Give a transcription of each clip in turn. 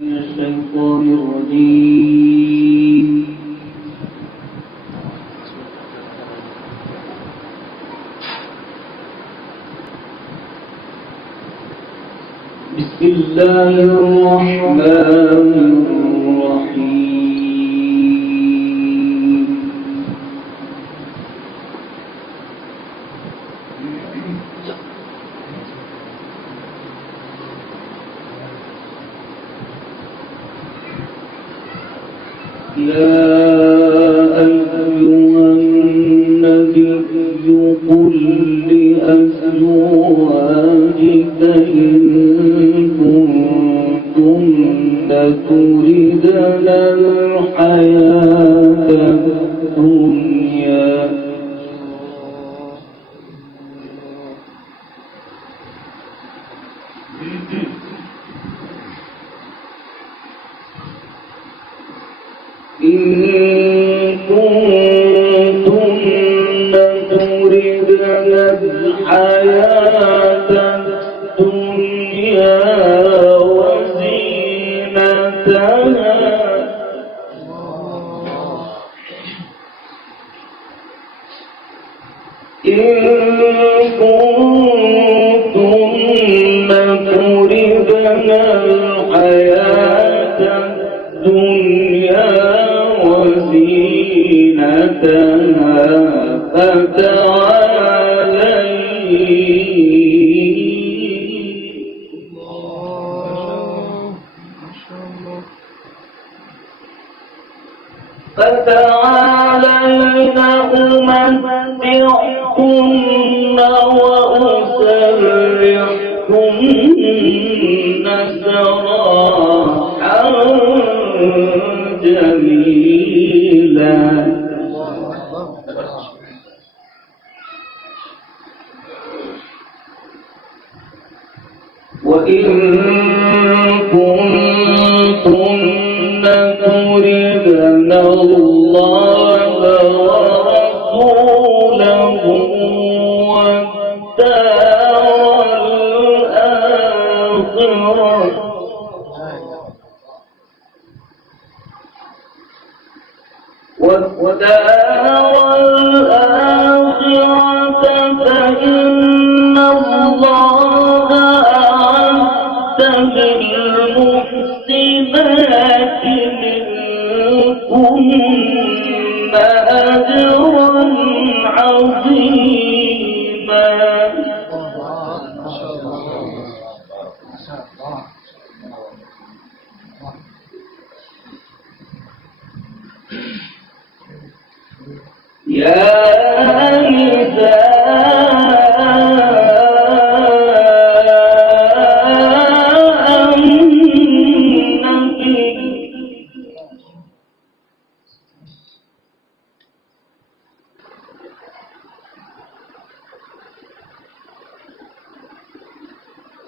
الشيطان الرجيم. بسم الله الرحمن الرحيم. يا أيها النبي قل لأزواجك إن كنتن تردن الحياة الدنيا إن كنتن تردن الحياة الدنيا وزينتها إن كنتن تردن الحياة الدنيا وزينتها فتعالين أمتعكن وأسرحكن سراحا جميلا وإن كنتن تردن الله ورسوله والدار الآخرة فإن الله أعد للمحسنات منكن أجرا عظيما.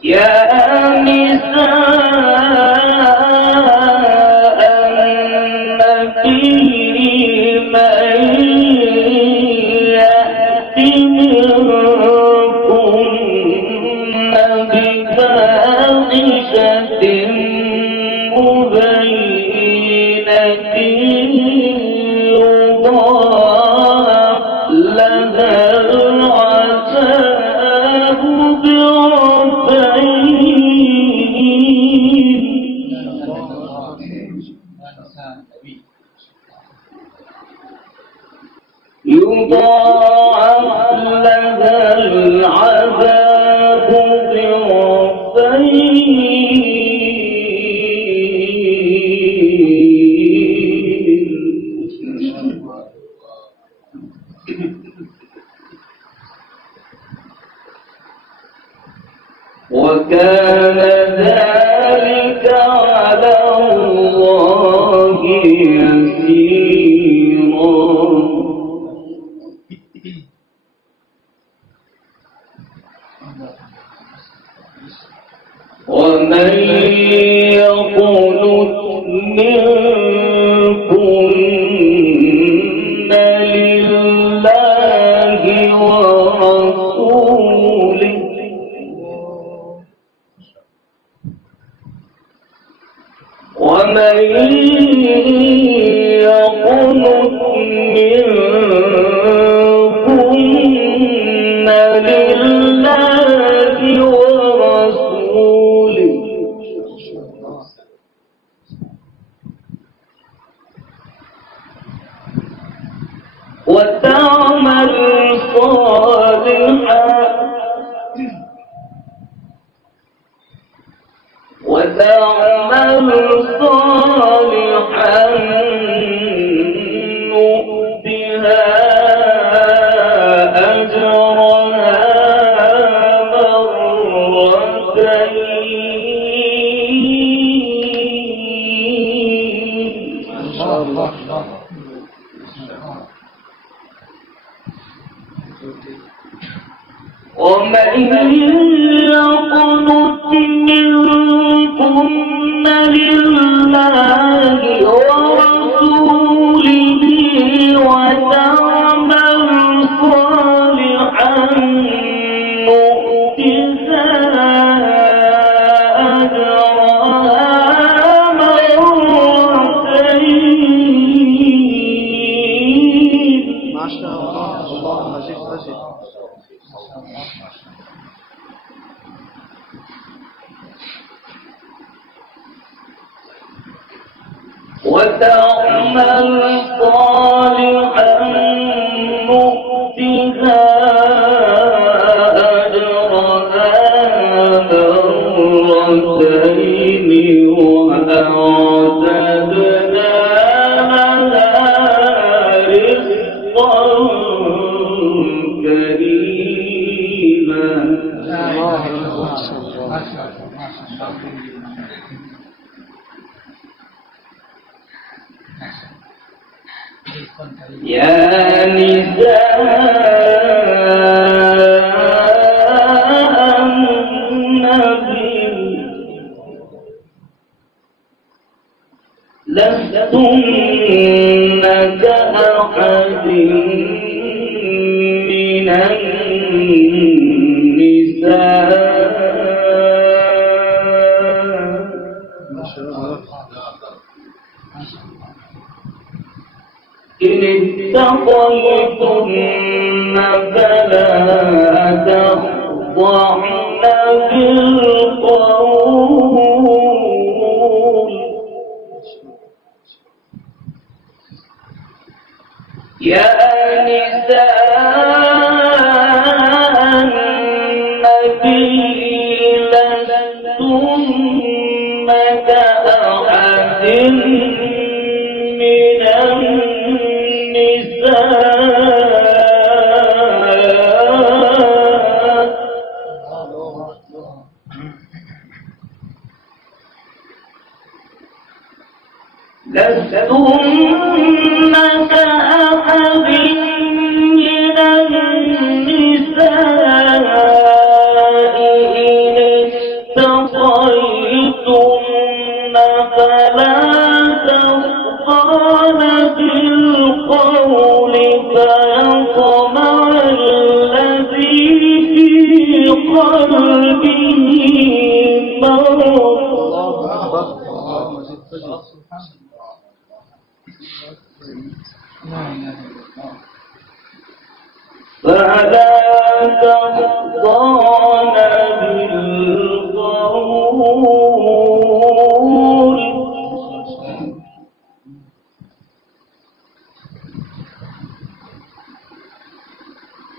يا نساء النبي من يأتي منكن بفاحشة مبينة يضاعف لها العذاب يضاعف لها العذاب ضعفين وكان ذلك على الله يسيرا. ومن يقنت منكن لله ورسوله ومن يقنت منكن لله ورسوله وتعمل صالحا نؤتها أجرها مرتين. ما شاء الله. ومن يقنت منكن لله ورسوله وتعمل صالحا نؤتها أجرها مرتين. ما شاء الله. الله مجيد مجيد. وتعمل صالحا نؤتها أجرها مرتين وأعتدنا لها رزقا كريما. يا نساء النبي لستن كأحد من النساء إن اتقيتن فلا تخضعن بالقول. يا نساء النبي لستن كأحد من لستن كأحد من النساء إن استطعتن فلا تخضعن بالقول فيطمع الذي في قلبه مرض. فلا تخضعن بالقول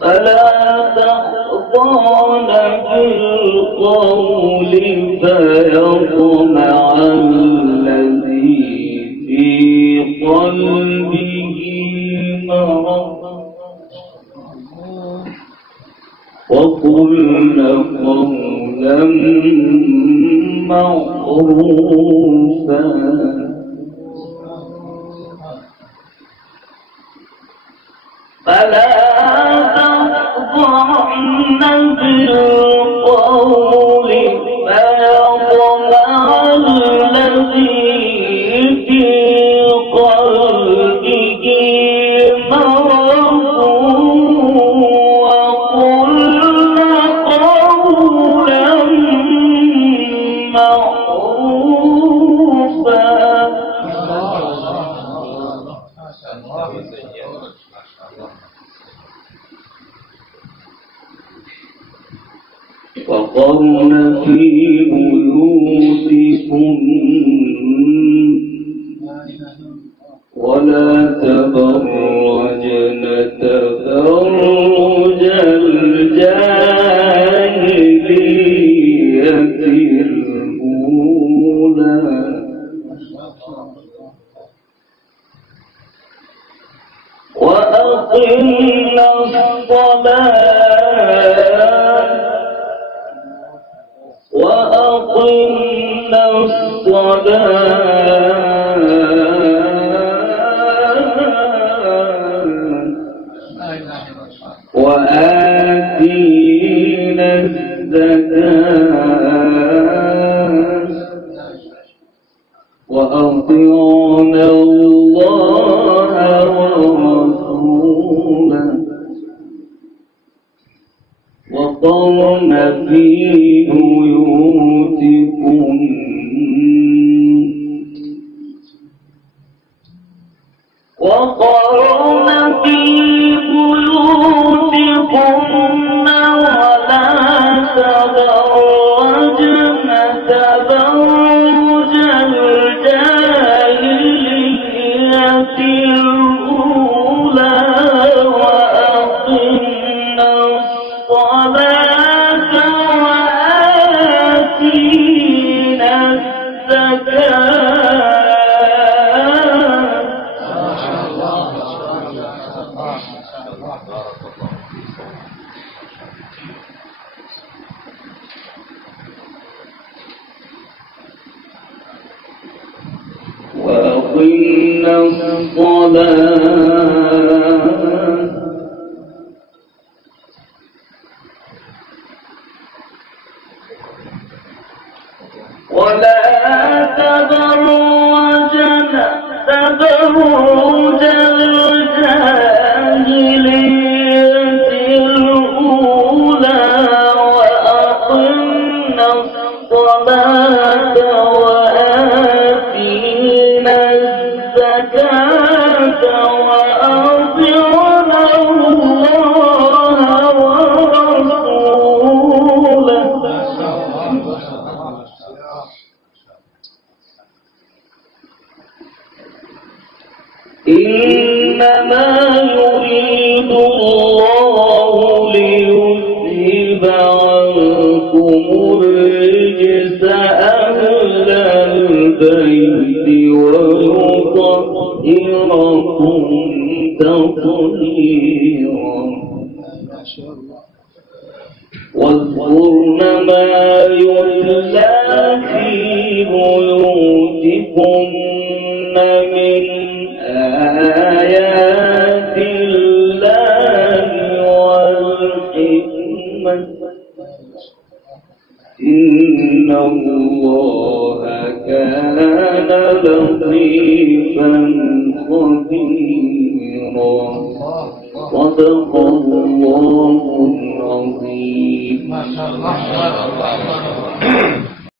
فلا تخضعن بالقول فيطمع الذي في قلبه مرض. وقلن قولا معروفا. فلا تخضعن بالقول فيطمع الذي في قلبه مرض. وقلن قولا معروفا. وأقمنا الصلاة وآتينا الزكاة وأطعنا الله ورسوله وقرن في بيوتكم ولا تبرجن تبرج الجاهلية الأولى وأقمنا الصلاة وآتينا الزكاة وأقمنا الصلاة ولا تبرجن تبرج الجاهلية الأولى وأقمنا الصلاة وآتينا الزكاة وأطعنا الله ورسوله إنما يريد الله ليذهب عنكم الرجس أهل البيت ويطهركم تطهيرا واذكرن ما يتلى في بيوتكن من آيات الله والحكمة إن الله كان لطيفا خبيرا صدق الله العظيم.